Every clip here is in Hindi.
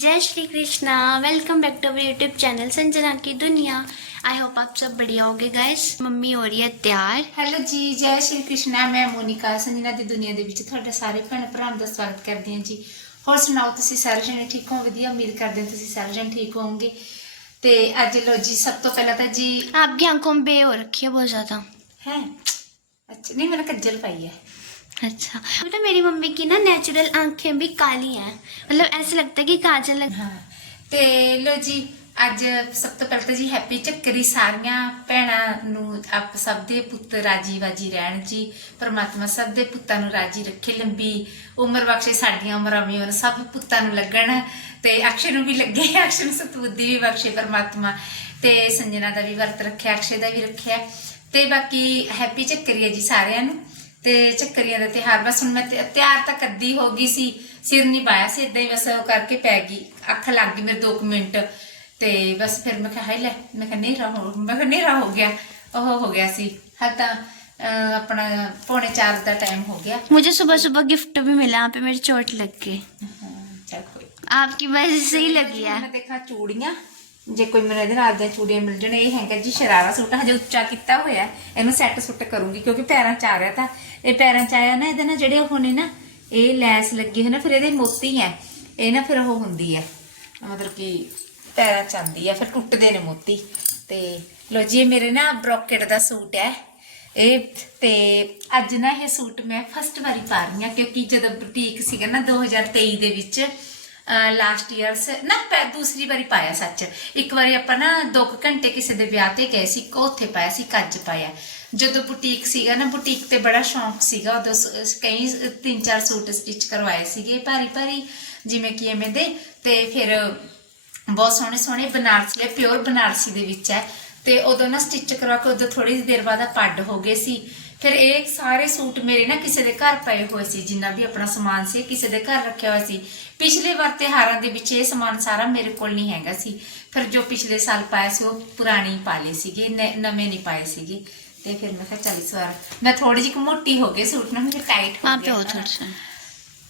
जय Shri Krishna. Welcome back to our YouTube channel Sanjana की दुनिया। आई होप आप सब बढ़िया होगे गाइस मम्मी हो रही है तैयार। हेलो जी जय श्री कृष्णा। मैं मोनिका संजना की दुनिया के थोड़े सारे भैन भरा का स्वागत करती हूँ जी। होर सुनाओ तुम सारे जने ठीक हो वी उम्मीद करते हैं हाँ सारे जन ठीक हो गए तो अज लो जी सब तो पहला तो जी आप गया कुंभे हो रखी बहुत ज़्यादा। है? अच्छा नहीं मैंने कज्जल पाई है। अच्छा बेटा मेरी मम्मी की ना नेचुरल आंखें भी काली हैं मतलब ऐसा लगता है कि काजल लग ਹਾਂ ਤੇ ਲੋ ਜੀ ਅੱਜ ਸਭ ਤੋਂ ਪਹਿਲਾਂ ਤਾਂ ਜੀ ਹੈਪੀ ਚੱਕਰੀ ਸਾਰੀਆਂ ਭੈਣਾਂ ਨੂੰ ਆਪ ਸਭ ਦੇ ਪੁੱਤ ਰਾਜੀ ਵਾਜੀ ਰਹਿਣ ਜੀ ਪਰਮਾਤਮਾ ਸਭ ਦੇ ਪੁੱਤਾਂ ਨੂੰ ਰਾਜੀ ਰੱਖੇ ਲੰਬੀ ਉਮਰ ਬਖਸ਼ੇ ਸਾਡੀਆਂ ਉਮਰਾਂ ਵੀ ਉਹਨਾਂ ਸਭ ਪੁੱਤਾਂ ਨੂੰ ਲੱਗਣ ਤੇ ਅਕਸ਼ੇ ਨੂੰ ਵੀ ਲੱਗੇ ਅਕਸ਼ੇ ਨੂੰ ਸਤਬੁੱਧੀ ਵੀ ਬਖਸ਼ੇ ਪਰਮਾਤਮਾ ਤੇ ਸੰਜਨਾ ਦਾ ਵੀ ਵਰਤ ਰੱਖਿਆ ਅਕਸ਼ੇ ਦਾ ਵੀ ਰੱਖਿਆ ਤੇ ਬਾਕੀ ਹੈਪੀ ਚੱਕਰੀ ਹੈ ਜੀ ਸਾਰਿਆਂ ਨੂੰ ਤੇ ਚੱਕਰੀਆਂ ਦਾ ਤਿਹਾਰ ਬਸ ਹੁਣ ਮੈਂ ਤੇ- ਤਿਆਰ ਤਾਂ ਕੱਦੀ ਹੋ ਗਈ ਸੀ ਸਿਰ ਨਹੀਂ ਪਾਇਆ ਸੀ ਇਦਾਂ ਹੀ ਬਸ ਉਹ ਕਰਕੇ ਪੈ ਗਈ ਅੱਖ ਲੱਗ ਗਈ ਮੇਰੇ 2 ਮਿੰਟ ਤੇ ਬਸ ਫਿਰ ਮੈਂ ਕਿਹਾ ਹਾਏ ਲੈ ਮੈਂ ਕਿਹਾ ਨੇਰਾ ਹੋ ਮੈਂ ਕਿਹਾ ਨੇਰਾ ਹੋ ਗਿਆ ਉਹ ਹੋ ਗਿਆ ਸੀ ਹਾਂ ਤਾਂ ਅਹ, ਆਪਣਾ ਪੌਣੇ 4 ਦਾ ਟਾਈਮ ਹੋ ਗਿਆ मुझे सुबह सुबह गिफ्ट भी मिला यहाँ पे मेरी चोट लग गई ਹਾਂ, ਚੱਲ ਕੋਈ आपकी वजह से ही लगी है ਮੈਂ ਦੇਖਾ ਚੂੜੀਆਂ ਜੇ ਕੋਈ ਮੈਨੂੰ ਇਹਦੇ ਨਾਲ ਦੀਆਂ ਚੂੜੀਆਂ ਮਿਲ ਜਾਣ, ਇਹ ਹੈਗਾ ਜੀ ਸ਼ਰਾਰਾ ਸੂਟ, ਹਜੇ ਉੱਚਾ ਕੀਤਾ ਹੋਇਆ ਇਹਨੂੰ ਸੈੱਟ ਸੁੱਟ ਕਰੂੰਗੀ ਕਿਉਂਕਿ ਪੈਰਾਂ 'ਚ ਆ ਰਿਹਾ ਤਾਂ। ਇਹ ਪੈਰਾਂ 'ਚ ਆਇਆ ਨਾ, ਇਹਦੇ ਨਾਲ ਜਿਹੜੇ ਉਹ ਨੇ ਨਾ, ਇਹ ਲੈਸ ਲੱਗੀ ਹੋਈ ਨਾ, ਫਿਰ ਇਹਦੇ ਮੋਤੀ ਹੈ। ਇਹ ਨਾ ਫਿਰ ਉਹ ਹੁੰਦੀ ਹੈ, ਮਤਲਬ ਕਿ ਪੈਰਾਂ 'ਚ ਆਉਂਦੀ ਹੈ, ਫਿਰ ਟੁੱਟਦੇ ਨੇ ਮੋਤੀ। ਤੇ ਲੋ ਜੀ, ਇਹ ਮੇਰੇ ਨਾ ਬ੍ਰੋਕੇਟ ਦਾ ਸੂਟ ਹੈ। ਇਹ ਤੇ ਅੱਜ ਨਾ ਇਹ ਸੂਟ ਮੈਂ ਫਸਟ ਵਾਰੀ ਪਾ ਰਹੀ ਹਾਂ, ਕਿਉਂਕਿ ਜਦੋਂ ਬੁਟੀਕ ਸੀਗਾ ਨਾ 2023 ਦੇ ਵਿੱਚ ਲਾਸਟ ਈਅਰਸ ਨਾ, ਪੈ ਦੂਸਰੀ ਵਾਰੀ ਪਾਇਆ ਸੱਚ। ਇੱਕ ਵਾਰੀ ਆਪਾਂ ਨਾ 2 ਘੰਟੇ ਕਿਸੇ ਦੇ ਵਿਆਹ ਤੇ ਗਏ ਸੀ ਉੱਥੇ ਪਾਇਆ ਸੀ ਕੱਜ ਪਾਇਆ। ਜਦੋਂ ਬੁਟੀਕ ਸੀਗਾ ਨਾ ਬੁਟੀਕ ਤੇ ਬੜਾ ਸ਼ੌਂਕ ਸੀਗਾ, ਉਦੋਂ ਸ- ਕਈ ਤਿੰਨ ਚਾਰ ਸੂਟ ਸਟਿਚ ਕਰਵਾਏ ਸੀਗੇ ਭਾਰੀ ਭਾਰੀ, ਜਿਵੇਂ ਕਿ ਐਵੇਂ ਦੇ। ਤੇ ਫਿਰ ਬਹੁਤ ਸੋਹਣੇ ਸੋਹਣੇ ਬਨਾਰਸੀ ਹੈ ਪਿਓਰ ਬਨਾਰਸੀ ਦੇ ਵਿੱਚ ਹੈ। ਤੇ ਉਦੋਂ ਨਾ ਸਟਿਚ ਕਰਵਾ ਕੇ ਉਦੋਂ ਥੋੜੀ ਦੇਰ ਬਾਅਦ ਪੱਡ ਹੋ ਗਏ ਸੀ। ਫਿਰ ਇਹ ਸਾਰੇ ਸੂਟ ਮੇਰੇ ਨਾ ਕਿਸੇ ਦੇ ਘਰ ਪਏ ਹੋਏ ਸੀ ਜਿੰਨਾ ਵੀ ਆਪਣਾ ਸਮਾਨ ਸੀ ਕਿਸੇ ਦੇ ਘਰ ਰੱਖਿਆ ਹੋਇਆ ਸੀ। ਪਿਛਲੇ ਵਾਰ ਤਿਹਾਰਾਂ ਦੇ ਵਿੱਚ ਇਹ ਸਮਾਨ ਸਾਰਾ ਮੇਰੇ ਕੋਲ ਨਹੀਂ ਹੈਗਾ ਸੀ। ਫਿਰ ਜੋ ਪਿਛਲੇ ਸਾਲ ਪਾਇਆ ਸੀ ਉਹ ਪੁਰਾਣੀ ਪਾ ਲਈ ਸੀਗੇ ਨਵੇਂ ਨਹੀਂ ਪਾਏ ਸੀਗੇ। ਤੇ ਫਿਰ ਮੈਂ ਕਿਹਾ ਚੱਲ ਇਸ ਵਾਰ ਮੈਂ ਥੋੜੀ ਜਿਹੀ ਮੋਟੀ ਹੋ ਗਈ ਸੂਟ ਨਾ ਮੇਰੇ ਟਾਈਟ ਹੋ ਗਿਆ ਹਾਂ ਤੇ ਥੋੜਾ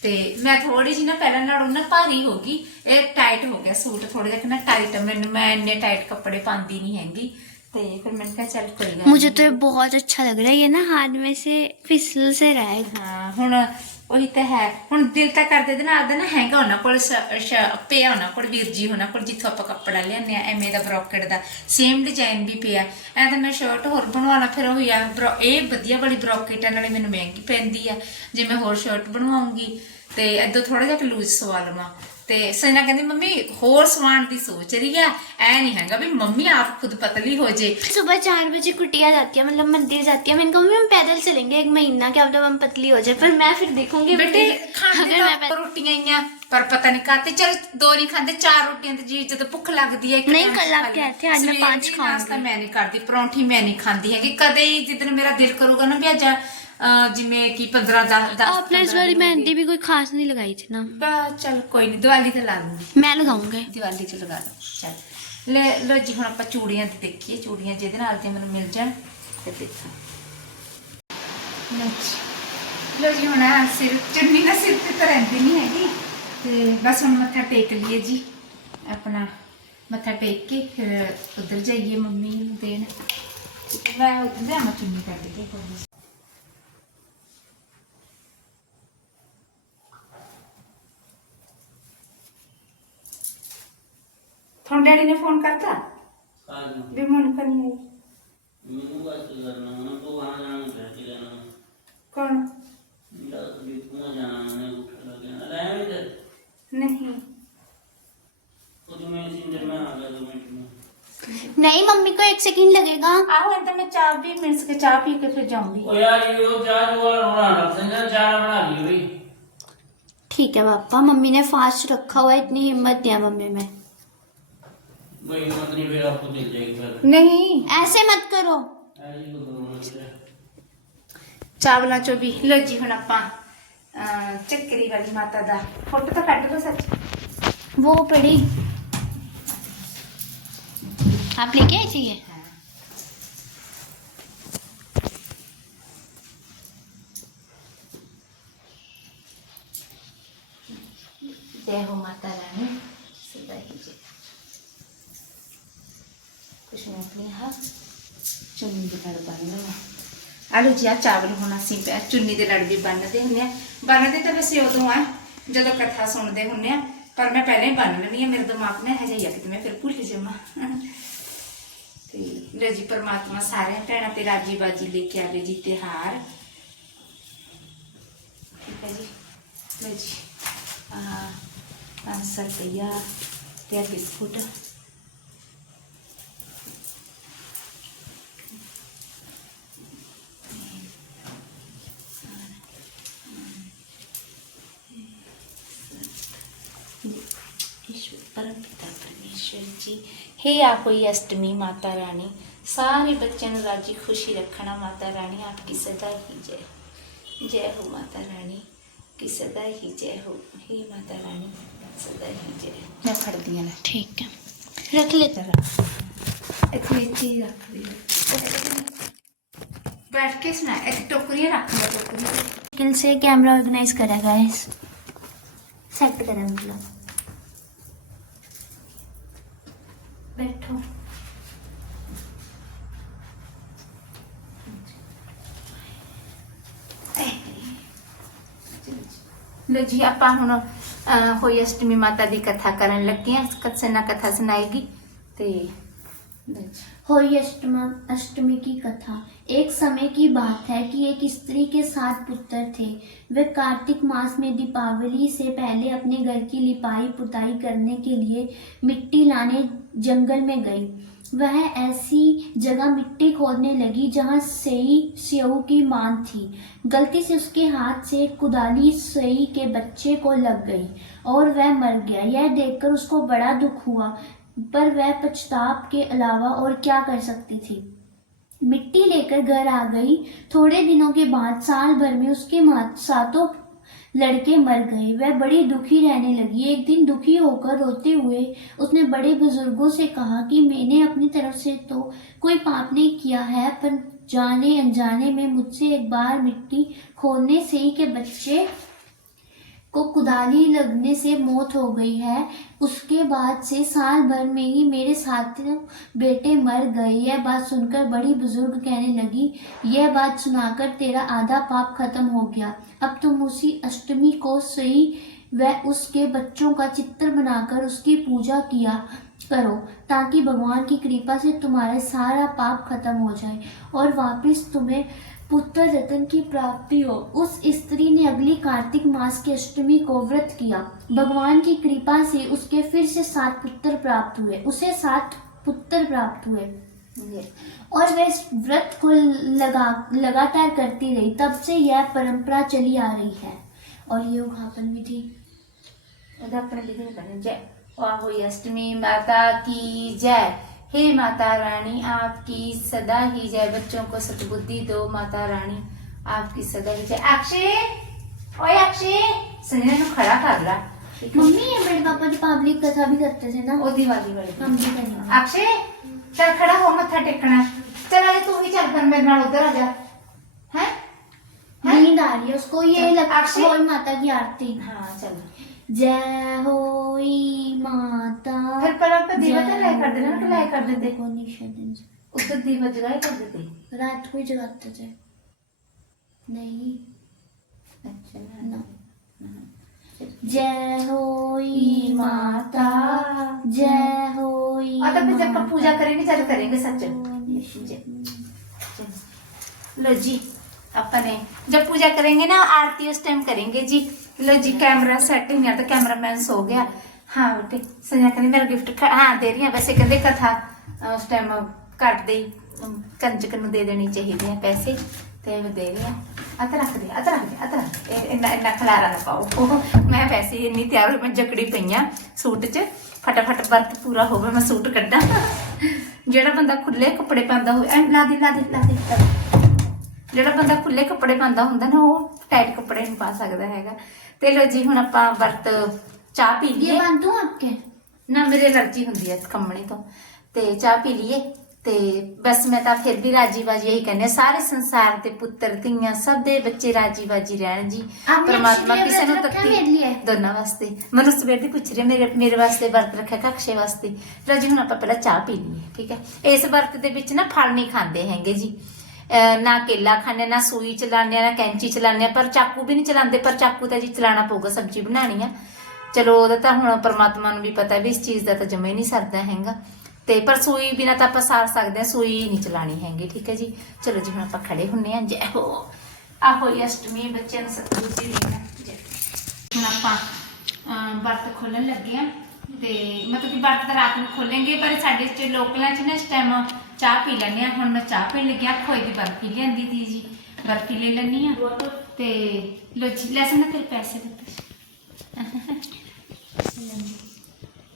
ਤੇ ਮੈਂ ਥੋੜੀ ਜਿਹੀ ਨਾ ਪਹਿਲਾਂ ਨਾਲੋਂ ਨਾ ਭਾਰੀ ਹੋ ਗਈ ਇਹ ਟਾਈਟ ਹੋ ਗਿਆ ਸੂਟ। ਥੋੜਾ ਜਿਹਾ ਨਾ ਟਾਈਟ ਮੈਨੂੰ ਮੈਂ ਇੰਨੇ ਟਾਈਟ ਕੱਪੜੇ ਪਾਉਂਦੀ ਨਹੀਂ ਹੈਗੀ। ਤੇ ਫਿਰ ਮੈਂ ਕਿਹਾ ਚੱਲ ਕੋਈ ਗੱਲ मुझे ਨੀ। तो ये बहुत अच्छा लग रहा है ये ना हाथ में से फिसल से रहा है ਹਾਂ ਹੁਣ ਉਹੀ ਤਾਂ ਹੈ ਹੁਣ ਦਿਲ ਤਾਂ ਕਰਦੇ ਦੇ ਨਾ ਆਦਾ ਨਾ ਹੈਗਾ ਉਹਨਾਂ ਕੋਲ ਸ਼- ਸ਼- ਪਿਆ ਉਹਨਾਂ ਕੋਲ ਵੀਰ ਜੀ ਉਹਨਾਂ ਕੋਲ ਜਿੱਥੋਂ ਆਪਾਂ ਕੱਪੜਾ ਲਿਆਉਂਦੇ ਆ ਐਵੇਂ ਦਾ ਬ੍ਰੋਕਟ ਦਾ ਸੇਮ ਡਿਜ਼ਾਈਨ ਵੀ ਪਿਆ ਐ ਤਾਂ ਮੈਂ ਸ਼ਰਟ ਹੋਰ ਬਣਵਾਉਣਾ ਫਿਰ ਉਹੀ ਆ ਬਰੋ- ਇਹ ਵਧੀਆ ਵਾਲੀ ਬ੍ਰੋਕਟ ਨਾਲੇ ਮੈਨੂੰ ਮਹਿੰਗੀ ਪੈਂਦੀ ਆ ਜੇ ਮੈਂ ਹੋਰ ਸ਼ਰਟ ਬਣਵਾਉਂਗੀ ਤੇ ਇਦੋਂ ਥੋੜਾ ਜਿਹਾ ਲੂਜ਼ ਸਵਾ ਲਵਾਂ ਤੇ ਸੈਨਾ ਕਹਿੰਦੀ ਮੰਮੀ ਹੋਰ ਸਵਾਣ ਦੀ ਸੋਚ ਰਹੀ ਆ ਐ ਨਹੀਂ ਹੈਗਾ ਵੀ ਮੰਮੀ ਆਪ ਖੁਦ ਪਤਲੀ ਹੋ ਜੇ सुबह चार बजे कुटिया जाती है मतलब मंदिर जाती है मैंने कहा मम्मी हम पैदल चलेंगे एक महीना क्या मतलब हम पतली हो जाए पर मैं फिर देखूंगी ਬੇਟੇ अगर ਖਾਂਦੇ मैं ਤਾਂ पैदल- ਰੋਟੀਆਂ ਹੀ ਆ ਪਰ ਪਤਾ ਨਹੀਂ ਕਾਤੇ ਚਲ ਦੋ ਨਹੀਂ ਖਾਂਦੇ ਚਾਰ ਰੋਟੀਆਂ ਤੇ ਜੀ ਜਦੋਂ ਭੁੱਖ ਲੱਗਦੀ ਹੈ ਇੱਕ ਨਹੀਂ, time ਕੱਲ ਆਪ ਖਾ ਲਈ। ਕਹਿ थे, आज मैं ਸਵੇਰ पाँच ਦੀ खाऊंगी। ਨਾਸ਼ਤਾ ਮੈਂ ਨਹੀਂ ਕਰਦੀ ਪਰੌਂਠੀ ਮੈਂ ਨਹੀਂ ਖਾਂਦੀ ਹੈਗੀ ਕਦੇ ਹੀ ਜਿੱਦਨ ਮੇਰਾ ਦਿਲ ਕਰੂਗਾ ਨਾ ਵੀ ਅੱਜ ਅਹ, ਜਿਵੇਂ ਕਿ 15 10 10 आपने इस बार मेहंदी भी कोई खास नहीं लगाई थी ना ਚਲ ਕੋਈ ਨਹੀਂ ਦੀਵਾਲੀ ਤੇ ਲਾ ਲੂੰਗੀ मैं लगाऊंगी ਦੀਵਾਲੀ ਤੇ ਲਗਾ ਲਓ ਚਲ ਲੈ ਲੋ ਜੀ ਹੁਣ ਆਪਾਂ ਚੂੜੀਆਂ ਤੇ ਦੇਖੀਏ ਚੂੜੀਆਂ ਜਿਹਦੇ ਨਾਲ ਤੇ ਮੈਨੂੰ ਮਿਲ ਜਾਣ ਤੇ ਦੇਖਾਂ ਲਓ ਜੀ। ਲਓ ਜੀ ਹੁਣ ਆਹ ਸਿਰ ਚੁੰਨੀ ਨਾ ਸਿਰ ਤੇ ਤਾਂ ਰਹਿੰਦੀ ਨਹੀਂ ਹੈਗੀ ਤੇ ਬਸ ਹੁਣ ਮੱਥਾ ਟੇਕ ਲਈਏ ਜੀ ਆਪਣਾ ਮੱਥਾ ਟੇਕ ਕੇ ਫਿਰ ਉਧਰ ਜਾਈਏ ਮੰਮੀ ਨੂੰ ਦੇਣ ਮੈਂ ਉਧਰ ਦੇ ਆਵਾਂ ਚੁੰਨੀ ਕੱਢ ਕੇ तुम डैडी ने फ़ोन करता भी मन कर नहीं आई। कौन? नहीं। नहीं। मम्मी को एक सेकंड लगेगा। आओ एकदम मैं चाय भी मिल के चाय पी के फिर जाऊँगी। ओ यार ये वो चाय वाला रोना रख संजय चाय बना ली हुई ठीक है पापा मम्मी ने फास्ट रखा हुआ है इतनी हिम्मत दिया मम्मी में। भाई हिम्मत नहीं फिर आपको मिल जाएगी फिर ਨਹੀਂ ऐसे मत करो ऐसे ही तो दो मिनट से। ਚਾਵਲਾਂ ਚੋਂ ਵੀ ਲੋ ਜੀ ਹੁਣ ਆਪਾਂ ਅਹ, ਚੱਕਰੀ ਵਾਲੀ ਮਾਤਾ ਦਾ ਫੋਟੋ ਤਾਂ ਕੱਢ ਲਓ ਸੱਚ वो पड़ी आप लेके आई थी ये ਜੈ ਹੋ घर बन रहा आलू जी चावल होना सी पै चुन्नी के लड़ भी बनते होंगे बनते तो वैसे उदों है जो कथा सुनते होंगे पर मैं पहले ही बन ली मेरे दिमाग ने हजे ही मैं फिर भूल जमा लो जी परमात्मा सारे भैन से राज़ी बाजी लेके आ गए जी त्यौहार ठीक है जी जी हाँ पाँच सौ रुपया बिस्कुट परम पिता परमेश्वर जी हे आप हुई अष्टमी माता रानी सारे बच्चों ਨੂੰ ਰਾਜੀ ਖੁਸ਼ੀ ਰੱਖਣਾ ਮਾਤਾ ਰਾਣੀ आपकी सदा ही जय जय हो माता रानी की सदा ही जय हो हे माता रानी सदा ही जय मैं फड़ दिया ना ठीक है रख लेते इतनी चीज रख दी बैठ के सुना एक टोकरी रख लो टोकरी मुश्किल से कैमरा ऑर्गेनाइज करा गाइस सेट करा मतलब बैठो। लो जी, आप हम होई अष्टमी माता की कथा कर लगी हैं कत्सना कथा सुनाएगी? ते होई अष्टमा, अष्टमी की कथा। एक समय की बात है कि एक स्त्री के सात पुत्र थे। वे कार्तिक मास में दीपावली से पहले अपने घर की लिपाई पुताई करने के लिए मिट्टी लाने जंगल में गई। वह ऐसी जगह मिट्टी खोदने लगी जहाँ सई स्यऊ की मान थी। गलती से उसके हाथ से कुदाली सई के बच्चे को लग गई और वह मर गया। यह देखकर उसको बड़ा दुख हुआ, पर वह पछताप के अलावा और क्या कर सकती थी? मिट्टी लेकर घर आ गई। थोड़े दिनों के बाद साल भर में उसके सातों लड़के मर गए। वह बड़ी दुखी रहने लगी। एक दिन दुखी होकर रोते हुए उसने बड़े बुज़ुर्गों से कहा कि मैंने अपनी तरफ़ से तो कोई पाप नहीं किया है, पर जाने अनजाने में मुझसे एक बार मिट्टी खोदने से ही के बच्चे को कुदाली लगने से मौत हो गई है। उसके बाद से साल भर में ही मेरे साथियों बेटे मर गए। यह बात सुनकर बड़ी बुज़ुर्ग कहने लगी, यह बात सुनाकर तेरा आधा पाप खत्म हो गया। अब तुम उसी अष्टमी को सही व उसके बच्चों का चित्र बनाकर उसकी पूजा किया करो, ताकि भगवान की कृपा से तुम्हारा सारा पाप खत्म हो जाए और वापस तुम्हें पुत्र रतन की प्राप्ति हो। उस स्त्री ने अगली कार्तिक मास की अष्टमी को व्रत किया। भगवान की कृपा से उसके फिर से सात पुत्र प्राप्त हुए। उसे सात पुत्र प्राप्त हुए। और वह व्रत को लगा, लगातार करती रही। तब से यह परंपरा चली आ रही है। और ये उघापन विधि उदाहरण जय। अष्टमी माता की जय। हे माता रानी आपकी सदा ही जय बच्चों को सतबुद्धि दो माता रानी आपकी सदा ही जय अक्षय ओए अक्षय संजना ਨੂੰ ਖੜਾ ਕਰ ਲਾ ਠੀਕ ਹੈ? मम्मी ये मेरे पापा दीपावली की कथा भी करते थे ना ਉਹਦੀ ਵਾਲੀ ਵਾਲੀ हम भी करेंगे ਅਕਸ਼ੇ ਚੱਲ ਖੜਾ ਹੋ ਮੱਥਾ ਟੇਕਣਾ ਚੱਲ ਆ ਜਾ ਤੂੰ ਵੀ ਚੱਲ ਫਿਰ ਮੇਰੇ ਨਾਲ ਉਧਰ ਆ ਜਾ ਹੈ नींद आ रही है उसको ये चल, लगता अक्षय। है माता की आरती ਹਾਂ ਚੱਲ जय हो माता। फिर पर दीवा तो लाइक कर देना तो लाइक कर देते। दीवा जगाए कर देते। रात को ही जगाते थे। नहीं। अच्छा। ना। जय हो माता। जय हो और जब पूजा करेंगे चल करेंगे सच लो जी अपने जब पूजा करेंगे ना आरती उस टाइम करेंगे जी। ਲੋ ਜੀ ਕੈਮਰਾ ਸੈੱਟ ਨਹੀਂ ਆ ਤਾਂ ਕੈਮਰਾਮੈਨ ਸੋ ਗਿਆ। ਹਾਂ ਬੇਟੇ ਸੰਜਾ ਕਹਿੰਦੀ, ਮੇਰਾ ਗਿਫਟ ਹਾਂ, ਦੇ ਰਹੀ ਆ ਵੈਸੇ ਕਹਿੰਦੇ ਕਥਾ ਉਸ ਟਾਈਮ ਕੱਟ ਦੇ ਕੰਜਕ ਨੂੰ ਦੇ ਦੇਣੀ ਚਾਹੀਦੀ ਆ ਪੈਸੇ, ਤੇ ਮੈਂ ਦੇ ਰਹੀ ਆ ਅਤ ਰੱਖ ਦੇ ਅਤ ਰੱਖ ਦੇ ਅਤ ਇਹ ਇੰਨਾ ਇੰਨਾ ਖਲਾਰਾ ਨਾ ਪਾਓ। ਮੈਂ ਪੈਸੇ ਇੰਨੀ ਤਿਆਰ ਹੋਈ, ਮੈਂ ਜਕੜੀ ਪਈ ਪਈਆਂ ਸੂਟ 'ਚ। ਫਟਾਫਟ ਵਰਤ ਪੂਰਾ ਹੋਵੇ, ਮੈਂ ਸੂਟ ਕੱਢਾਂ। ਜਿਹੜਾ ਬੰਦਾ ਖੁੱਲੇ ਕੱਪੜੇ ਪਾਉਂਦਾ ਹੋਵੇ, ਐ ਲਾ ਦੇ ਲਾ ਦੇ ਲਾ ਦੇ। ਜਿਹੜਾ ਬੰਦਾ ਖੁੱਲੇ ਕੱਪੜੇ ਪਾਉਂਦਾ ਹੁੰਦਾ ਨਾ ਉਹ ਟਾਈਟ ਕੱਪੜੇ ਨਹੀਂ ਪਾ ਸਕਦਾ ਹੈਗਾ। ਤੇ ਲੋ ਜੀ ਹੁਣ ਆਪਾਂ ਵਰਤ ਚਾਹ ਪੀ ਲਈਏ। ਇਹ ਬੰਦ ਆਪਕੇ ਨਾ ਮੇਰੇ ਅਲਰਜੀ ਹੁੰਦੀ ਹੈ ਇਸ ਕੰਮਣੀ ਤੋਂ। ਤੇ ਚਾਹ ਪੀ ਲਈਏ। ਤੇ ਬਸ ਮੈਂ ਤਾਂ ਫਿਰ ਵੀ ਰਾਜੀ ਬਾਜੀ ਇਹੀ ਕਹਿੰਦੇ ਸਾਰੇ ਸੰਸਾਰ ਤੇ ਪੁੱਤਰ ਧੀਆਂ ਸਭ ਦੇ ਬੱਚੇ ਰਾਜੀ ਬਾਜੀ ਰਹਿਣ ਜੀ। ਪਰਮਾਤਮਾ ਕਿਸੇ ਨੂੰ ਤੱਕੀ ਦੋਨਾਂ ਵਾਸਤੇ। ਮੈਨੂੰ ਸਵੇਰ ਦੀ ਪੁੱਛ ਰਿਹਾ ਮੇਰੇ ਮੇਰੇ ਵਾਸਤੇ ਵਰਤ ਰੱਖਿਆ ਕਖਸ਼ੇ ਵਾਸਤੇ। ਰਾਜੀ ਹੁਣ ਆਪਾਂ ਪਹਿਲਾਂ ਚਾਹ ਪੀ ਲਈਏ ਠੀਕ ਹੈ? ਇਸ ਵਰਤ ਦੇ ਵਿੱਚ ਨਾ ਫਲ ਨਹੀਂ ਖਾਂਦੇ ਹੈਗੇ ਜੀ। ਨਾ ਕੇਲਾ ਖਾਂਦੇ ਨਾ ਸੂਈ ਚਲਾਉਂਦੇ ਆ ਨਾ ਕੈਂਚੀ ਚਲਾਉਂਦੇ ਆ ਪਰ ਚਾਕੂ ਵੀ ਨਹੀਂ ਚਲਾਉਂਦੇ ਪਰ ਚਾਕੂ ਤਾਂ ਜੀ ਚਲਾਉਣਾ ਪਊਗਾ ਸਬਜ਼ੀ ਬਣਾਉਣੀ ਆ। ਚਲੋ ਉਹਦਾ ਤਾਂ ਹੁਣ ਪਰਮਾਤਮਾ ਨੂੰ ਵੀ ਪਤਾ ਵੀ ਇਸ ਚੀਜ਼ ਦਾ ਤਾਂ ਜਮੇ ਨਹੀਂ ਸਰਦਾ ਹੈਗਾ। ਤੇ ਪਰ ਸੂਈ ਬਿਨਾ ਤਾਂ ਆਪਾਂ ਸਾਰ ਸਕਦੇ ਹਾਂ ਸੂਈ ਨਹੀਂ ਚਲਾਣੀ ਹੈਗੀ ਠੀਕ ਹੈ ਜੀ? ਚਲੋ ਜੀ ਹੁਣ ਆਪਾਂ ਖੜੇ ਹੁੰਨੇ ਆ ਜੈ ਹੋ। ਆਹੋ ਅਸ਼ਟਮੀ ਬੱਚਿਆਂ ਨੂੰ ਸਤਿਗੁਰੂ ਜੀ ਦੇਣਾ ਜੈ। ਹੁਣ ਆਪਾਂ ਅਮ, ਵਰਤ ਖੋਲਣ ਲੱਗੇ ਆ। मतलब कि वर्त तो रात में खोलेंगे पर साढ़े लोगों ना इस टाइम चाह पी लें हम मैं चाह पीन लगी खोए की बर्फ़ी लिया थी जी बर्फ़ी ले ली लो जी लैसे ना फिर पैसे दिखते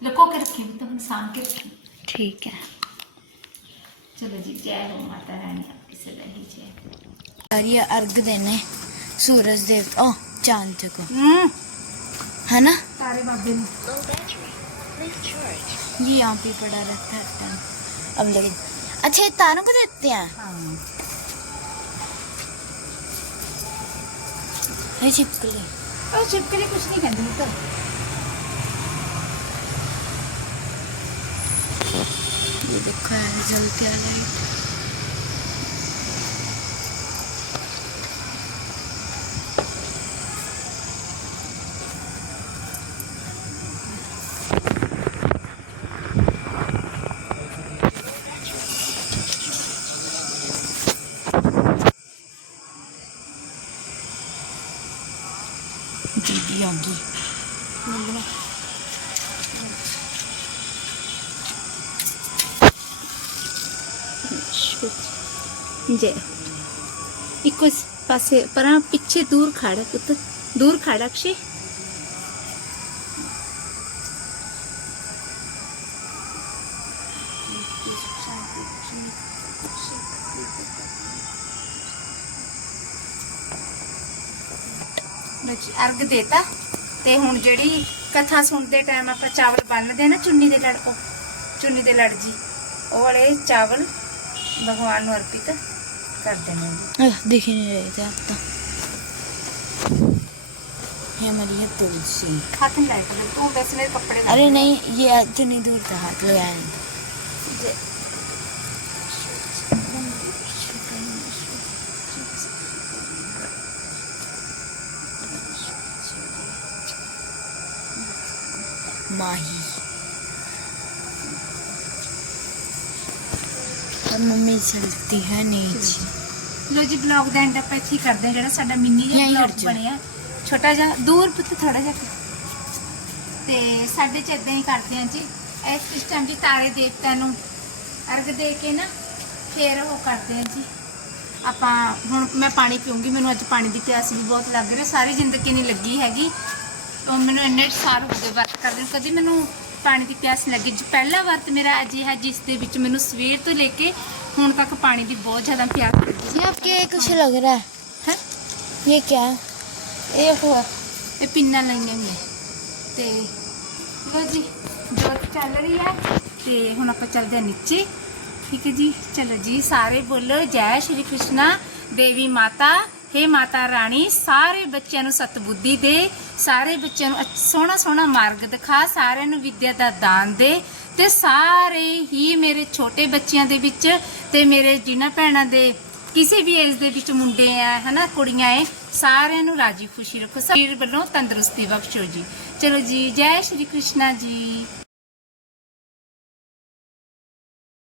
लको के रखी तो हम साम के रखी ठीक है चलो जी जय हो माता रानी आपकी सदा ही जय अर्घ देने सूरज देवता चाँद को है ना तारे बाबे ये यहाँ पे पड़ा रहता है अब लगे अच्छा ये तारों को देते हैं? हाँ। छिपकली और छिपकली कुछ नहीं करती तो। ये देखो है जलती आ लाइट जाएँगी जय। एक पास पर हाँ, पीछे दूर खाड़क उत दूर खाड़क से अर्घ देता। ਤੇ ਹੁਣ ਜਿਹੜੀ ਕਥਾ ਸੁਣਦੇ ਟਾਈਮ ਆਪਾਂ ਚਾਵਲ ਬੰਨਦੇ ਨਾ ਚੁੰਨੀ ਦੇ ਲੜ ਕੋ ਚੁੰਨੀ ਦੇ ਲੜ ਜੀ ਉਹ ਵਾਲੇ ਚਾਵਲ ਭਗਵਾਨ ਨੂੰ ਅਰਪਿਤ ਕਰ ਦੇਣੇ ਨੇ अह, दिख ही नहीं रहे थे आप तो ये हमारी है तुलसी ਹੱਥ ਨਹੀਂ ਲਾਇਆ ਕਰ ਤੂੰ ਵੈਸੇ ਮੇਰੇ ਕੱਪੜੇ ਲਾ अरे ਦੇ। नहीं ये आज तो नहीं दूर था हाथ लगाया नहीं magii. ਪਰ ਮੰਮੀ ਚਲਦੀ ਹੈ ਨਹੀਂ ਜੀ ਲੋ ਜੀ ਬਲੌਗ ਦਾ ਐਂਡ ਆਪਾਂ ਇੱਥੇ ਹੀ ਕਰਦੇ ਹਾਂ ਜਿਹੜਾ ਸਾਡਾ ਮਿੰਨੀ ਜਿਹਾ ਯਹੀਂ ਹਟ ਬਲੌਗ ਜਾਓ। ਬਣਿਆ ਛੋਟਾ ਜਿਹਾ ਦੂਰ ਪੁੱਤ ਥੋੜਾ ਜਿਹਾ ਕਰ। ਤੇ ਸਾਡੇ ਚ ਇਦਾਂ ਹੀ ਕਰਦੇ ਹਾਂ ਜੀ ਇਸ ਇਸ ਟਾਈਮ ਜੀ ਤਾਰੇ ਦੇਵਤਾ ਨੂੰ ਅਰਗ ਦੇ ਕੇ ਨਾ ਫੇਰ ਉਹ ਕਰਦੇ ਹਾਂ ਜੀ ਆਪਾਂ ਹੁਣ ਮੈਂ ਪਾਣੀ ਪੀਉਂਗੀ ਮੈਨੂੰ ਅੱਜ ਪਾਣੀ ਦੀ ਪਿਆਸ ਵੀ ਬਹੁਤ ਲੱਗ ਰਹੀ ਹੈ ਸਾਰੀ ਜ਼ਿੰਦਗੀ ਨਹੀਂ ਲੱਗੀ ਹੈਗੀ ਉਹ ਮੈਨੂੰ ਇੰਨੇ ਸਾਲ ਹੋ ਗਏ ਵਰਤ ਕਰਦੇ ਨੂੰ ਕਦੀ ਮੈਨੂੰ ਪਾਣੀ ਦੀ ਪਿਆਸ ਨਹੀਂ ਲੱਗੀ ਜੀ ਪਹਿਲਾ ਵਰਤ ਮੇਰਾ ਅਜਿਹਾ ਜਿਸ ਦੇ ਵਿੱਚ ਮੈਨੂੰ ਸਵੇਰ ਤੋਂ ਲੈ ਕੇ ਹੁਣ ਤੱਕ ਪਾਣੀ ਦੀ ਬਹੁਤ ਜ਼ਿਆਦਾ ਪਿਆਸ ਲੱਗੀ ये आपके कुछ लग रहा है ਹੈ ये क्या है ਇਹ ਉਹ ਇਹ ਪਿੰਨਾਂ ਲਈਆਂ ਨੇ ਤੇ ਲੋ ਜੀ ਜੋਤ ਚੱਲ ਰਹੀ ਹੈ ਤੇ ਹੁਣ ਆਪਾਂ ਚੱਲਦੇ ਹਾਂ ਨੀਚੇ ਠੀਕ ਹੈ ਜੀ ਚਲੋ ਜੀ ਸਾਰੇ ਬੋਲੋ ਜੈ ਸ਼੍ਰੀ ਕ੍ਰਿਸ਼ਨਾ ਦੇਵੀ ਮਾਤਾ ਹੇ ਮਾਤਾ ਰਾਣੀ, ਸਾਰੇ ਬੱਚਿਆਂ ਨੂੰ ਸਤਬੁੱਧੀ ਦੇ, ਸਾਰੇ ਬੱਚਿਆਂ ਨੂੰ ਅੱਛ- ਸੋਹਣਾ ਸੋਹਣਾ ਮਾਰਗ ਦਿਖਾ, ਸਾਰਿਆਂ ਨੂੰ ਵਿੱਦਿਆ ਦਾ ਦਾਨ ਦੇ ਤੇ ਸਾਰੇ ਹੀ ਮੇਰੇ ਛੋਟੇ ਬੱਚਿਆਂ ਦੇ ਵਿੱਚ ਤੇ ਮੇਰੇ ਜਿਨ੍ਹਾਂ ਭੈਣਾਂ ਦੇ ਕਿਸੇ ਵੀ ਏਜ ਦੇ ਵਿੱਚ ਮੁੰਡੇ ਆ, ਹਨਾ, ਕੁੜੀਆਂ ਏ, ਸਾਰਿਆਂ ਨੂੰ ਰਾਜੀ ਖੁਸ਼ੀ ਰੱਖੋ। ਸਰੀਰ ਵੱਲੋਂ ਤੰਦਰੁਸਤੀ ਬਖਸ਼ੋ ਜੀ। ਚਲੋ ਜੀ, ਜੈ ਸ਼੍ਰੀ ਕ੍ਰਿਸ਼ਨਾ ਜੀ।